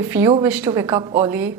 If you wish to wake up early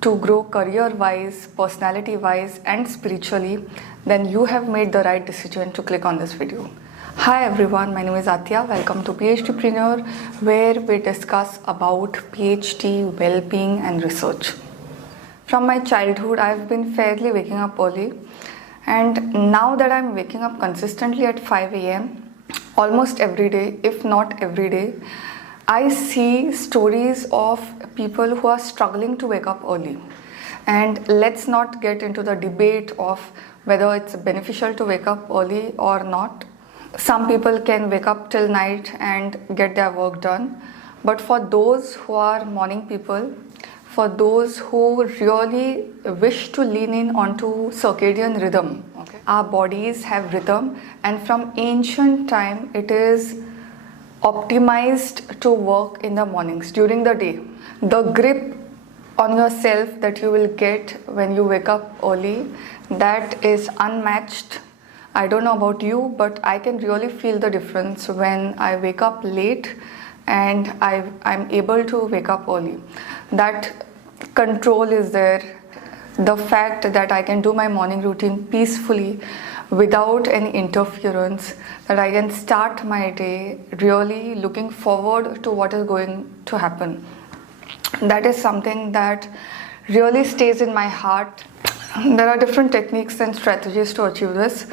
to grow career-wise, personality-wise and spiritually, then you have made the right decision to click on this video. Hi everyone, my name is Aatiya. Welcome to PhDpreneur, where we discuss about PhD, well-being and research. From my childhood, I've been fairly waking up early, and now that I'm waking up consistently at 5 a.m. almost every day, if not every day, I see stories of people who are struggling to wake up early. And let's not get into the debate of whether it's beneficial to wake up early or not. Some people can wake up till night and get their work done. But for those who are morning people, for those who really wish to lean in onto circadian rhythm, our bodies have rhythm, and from ancient time it is optimized to work in the mornings during the day. The grip on yourself that you will get when you wake up early, that is unmatched. I don't know about you, but I can really feel the difference when I wake up late and I'm able to wake up early. That control is there. The fact that I can do my morning routine peacefully without any interference, that I can start my day really looking forward to what is going to happen. That is something that really stays in my heart. There are different techniques and strategies to achieve this.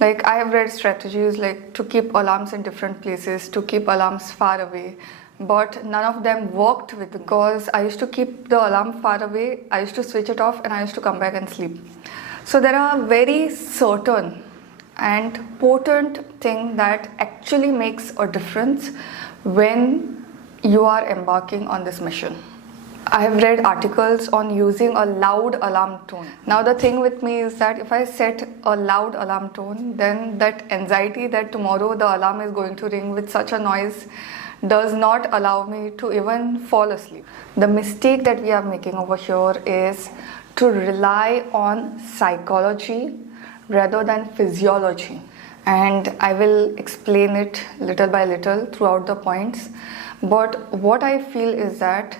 Like, I have read strategies like to keep alarms in different places, to keep alarms far away, but none of them worked with, because I used to keep the alarm far away, I used to switch it off and I used to come back and sleep. So there are very certain and potent thing that actually makes a difference when you are embarking on this mission. I have read articles on using a loud alarm tone. Now the thing with me is that if I set a loud alarm tone, then that anxiety that tomorrow the alarm is going to ring with such a noise does not allow me to even fall asleep. The mistake that we are making over here is to rely on psychology rather than physiology. And I will explain it little by little throughout the points. But what I feel is that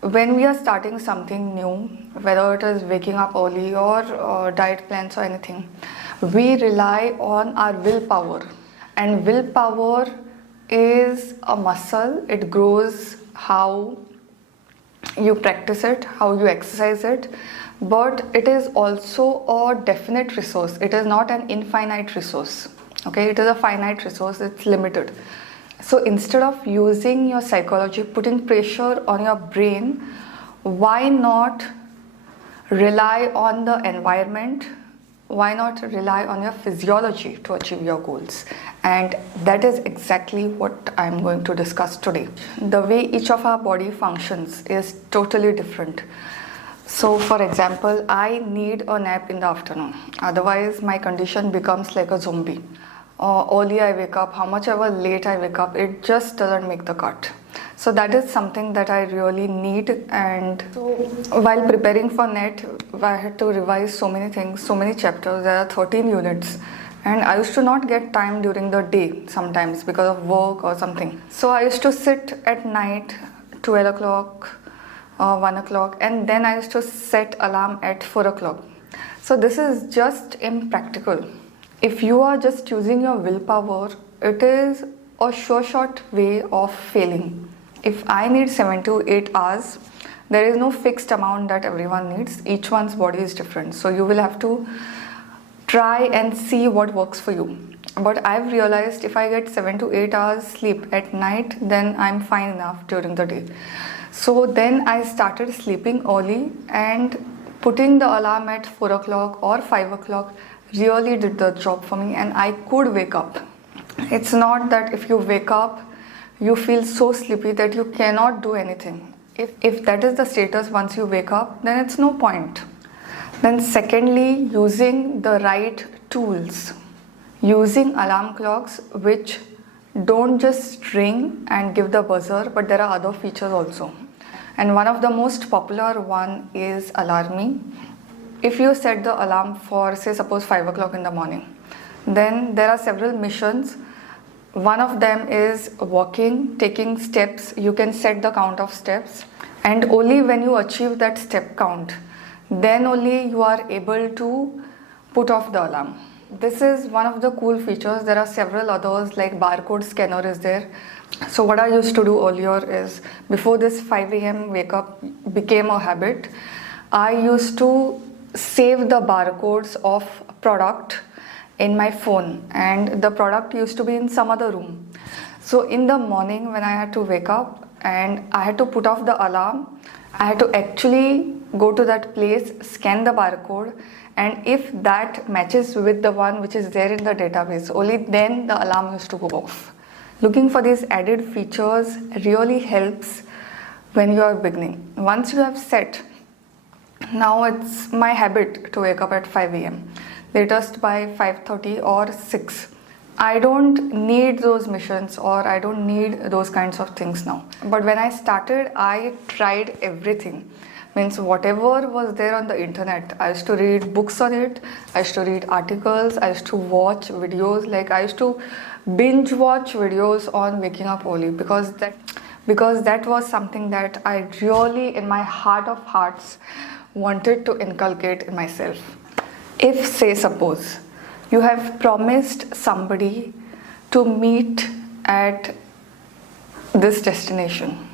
when we are starting something new, whether it is waking up early or diet plans or anything, we rely on our willpower. And willpower is a muscle. It grows how you practice it, how you exercise it, but it is also a definite resource. It is not an infinite resource. Okay, it is a finite resource, it's limited. So instead of using your psychology, putting pressure on your brain, why not rely on the environment? Why not rely on your physiology to achieve your goals? And that is exactly what I'm going to discuss today. The way each of our body functions is totally different. So for example, I need a nap in the afternoon. Otherwise, my condition becomes like a zombie. Early I wake up, how much ever late I wake up, it just doesn't make the cut. So that is something that I really need. And so while preparing for NET, I had to revise so many things, so many chapters. There are 13 units. And I used to not get time during the day sometimes because of work or something. So I used to sit at night, 12 o'clock, 1 o'clock, and then I used to set alarm at 4 o'clock. So this is just impractical. If you are just using your willpower, it is a sure shot way of failing. If I need 7 to 8 hours, there is no fixed amount that everyone needs. Each one's body is different. So you will have to try and see what works for you. But I've realized if I get 7 to 8 hours sleep at night, then I'm fine enough during the day. So then I started sleeping early, and putting the alarm at 4 o'clock or 5 o'clock really did the job for me, and I could wake up. It's not that if you wake up, you feel so sleepy that you cannot do anything. If that is the status once you wake up, then it's no point. Then secondly, using the right tools. Using alarm clocks which don't just ring and give the buzzer, but there are other features also. And one of the most popular one is Alarmy. If you set the alarm for, say, suppose 5 o'clock in the morning, then there are several missions One of them is walking, taking steps. You can set the count of steps, and only when you achieve that step count, then only you are able to put off the alarm. This is one of the cool features. There are several others, like barcode scanner is there. So what I used to do earlier is, before this 5 a.m. wake up became a habit, I used to save the barcodes of product in my phone, and the product used to be in some other room. So in the morning when I had to wake up and I had to put off the alarm, I had to actually go to that place, scan the barcode, and if that matches with the one which is there in the database, only then the alarm used to go off. Looking for these added features really helps when you are beginning. Once you have set, now it's my habit to wake up at 5 a.m. latest by 5:30 or 6. I don't need those missions, or I don't need those kinds of things now. But when I started, I tried everything. Means whatever was there on the internet, I used to read books on it, I used to read articles, I used to watch videos. Like I used to binge watch videos on waking up early, because that was something that I really, in my heart of hearts, wanted to inculcate in myself. If, say, suppose you have promised somebody to meet at this destination,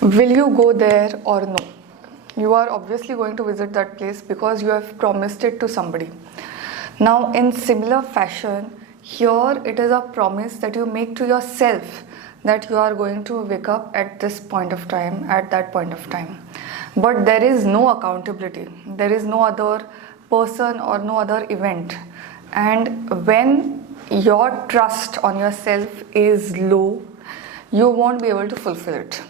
will you go there or no? You are obviously going to visit that place because you have promised it to somebody. Now, in similar fashion, here it is a promise that you make to yourself, that you are going to wake up at this point of time, at that point of time. But there is no accountability. There is no other person or no other event. And when your trust on yourself is low, you won't be able to fulfill it.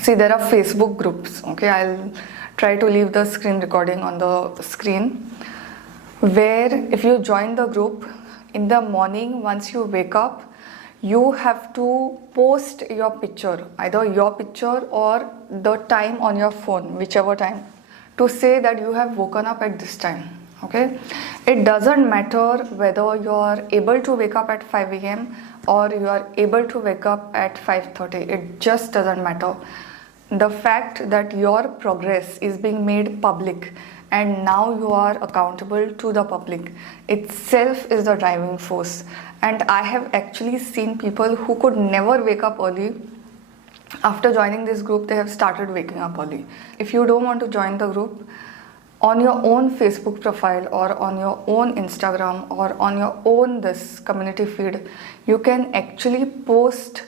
See, there are Facebook groups. Okay, I'll try to leave the screen recording on the screen, where if you join the group in the morning, once you wake up, you have to post your picture, either your picture or the time on your phone, whichever time, to say that you have woken up at this time. Okay, it doesn't matter whether you are able to wake up at 5 a.m. or you are able to wake up at 5:30. It just doesn't matter. The fact that your progress is being made public and now you are accountable to the public itself is the driving force. And I have actually seen people who could never wake up early. After joining this group, they have started waking up early. If you don't want to join the group, on your own Facebook profile or on your own Instagram or on your own this community feed, you can actually post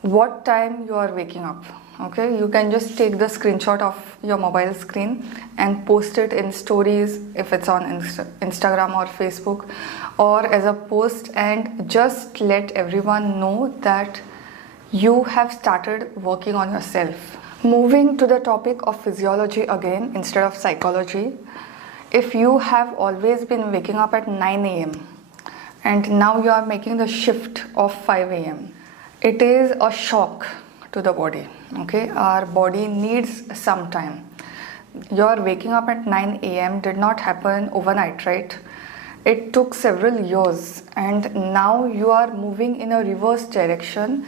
what time you are waking up. Okay, you can just take the screenshot of your mobile screen and post it in stories if it's on Instagram or Facebook, or as a post, and just let everyone know that you have started working on yourself. Moving to the topic of physiology again instead of psychology, if you have always been waking up at 9 a.m. and now you are making the shift of 5 a.m., it is a shock to the body. Okay, our body needs some time. Your waking up at 9 a.m. did not happen overnight, right? It took several years, and now you are moving in a reverse direction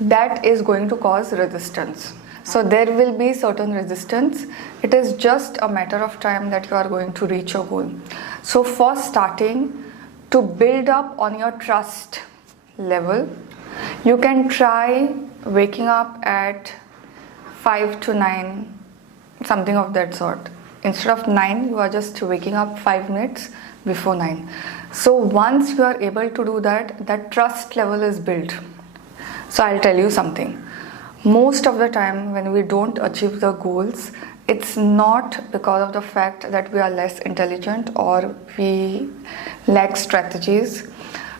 that is going to cause resistance. So there will be certain resistance. It is just a matter of time that you are going to reach your goal. So for starting to build up on your trust level, you can try waking up at 5 to 9, something of that sort. Instead of 9, you are just waking up 5 minutes before 9. So once you are able to do that, that trust level is built. So I'll tell you something. Most of the time when we don't achieve the goals, it's not because of the fact that we are less intelligent or we lack strategies.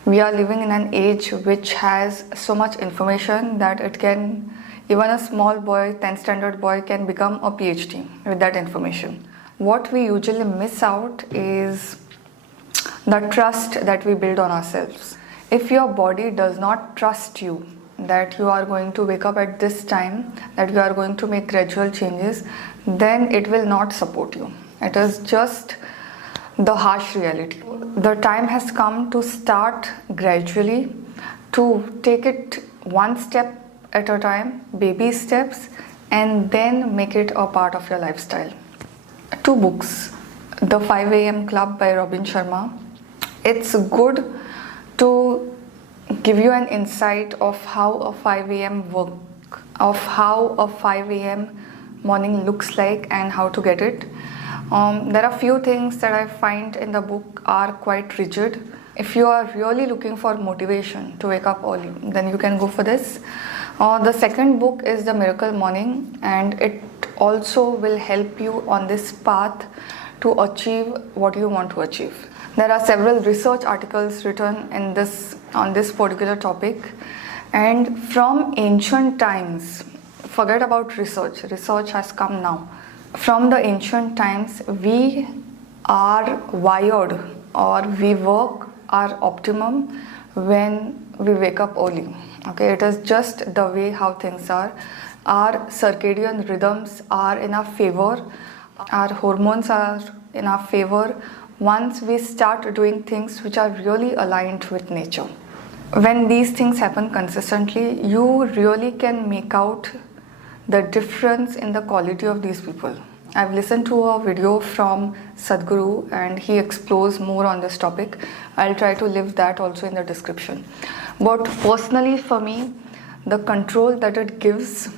We are living in an age which has so much information that it can, even a small boy, 10th standard boy, can become a PhD with that information. What we usually miss out is the trust that we build on ourselves. If your body does not trust you, that you are going to wake up at this time, that you are going to make gradual changes, then it will not support you. It is just the harsh reality. The time has come to start gradually, to take it one step at a time, baby steps, and then make it a part of your lifestyle. Two books, The 5 a.m. Club by Robin Sharma. It's good to give you an insight of how a 5 a.m. work, of how a 5 a.m. morning looks like and how to get it. There are few things that I find in the book are quite rigid. If you are really looking for motivation to wake up early, then you can go for this. The second book is The Miracle Morning, and it also will help you on this path to achieve what you want to achieve. There are several research articles written on this particular topic, and from ancient times, forget about research has come now. From the ancient times, we are wired, or we work our optimum when we wake up early. Okay, it is just the way how things are. Our circadian rhythms are in our favor, our hormones are in our favor once we start doing things which are really aligned with nature. When these things happen consistently, you really can make out the difference in the quality of these people. I've listened to a video from Sadhguru and he explores more on this topic. I'll try to leave that also in the description. But personally for me, the control that it gives,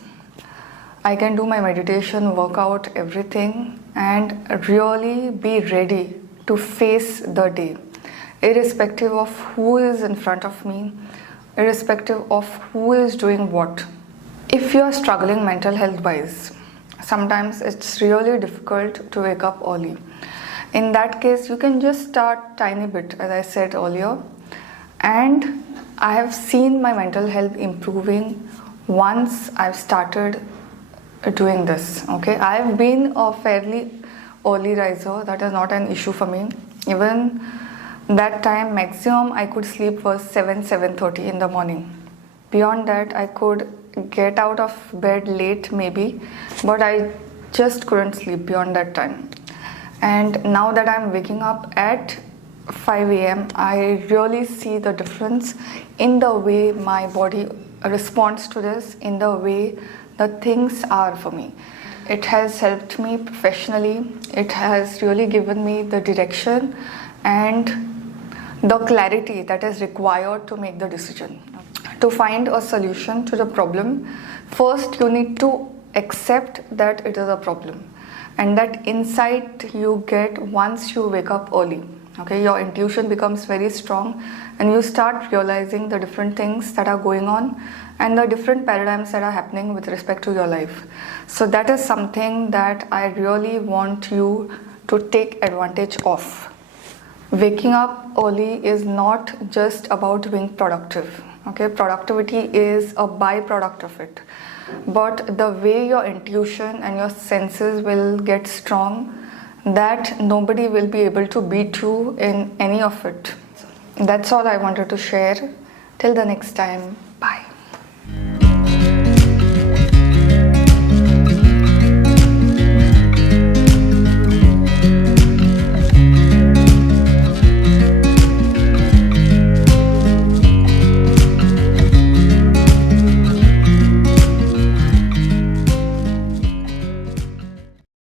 I can do my meditation, workout, everything, and really be ready to face the day, irrespective of who is in front of me, irrespective of who is doing what. If you are struggling mental health wise, sometimes it's really difficult to wake up early. In that case, you can just start tiny bit, as I said earlier, and I have seen my mental health improving once I've started doing this. Okay, I've been a fairly early riser. That is not an issue for me. Even that time, maximum I could sleep was 7:30 in the morning. Beyond that, I could get out of bed late maybe, but I just couldn't sleep beyond that time. And now that I'm waking up at 5 a.m., I really see the difference in the way my body responds to this, in the way the things are for me. It has helped me professionally. It has really given me the direction and the clarity that is required to make the decision. To find a solution to the problem, first you need to accept that it is a problem, and that insight you get once you wake up early. Okay, your intuition becomes very strong and you start realizing the different things that are going on and the different paradigms that are happening with respect to your life. So that is something that I really want you to take advantage of. Waking up early is not just about being productive. Okay, productivity is a byproduct of it, but the way your intuition and your senses will get strong, that nobody will be able to beat you in any of it. That's all I wanted to share. Till the next time.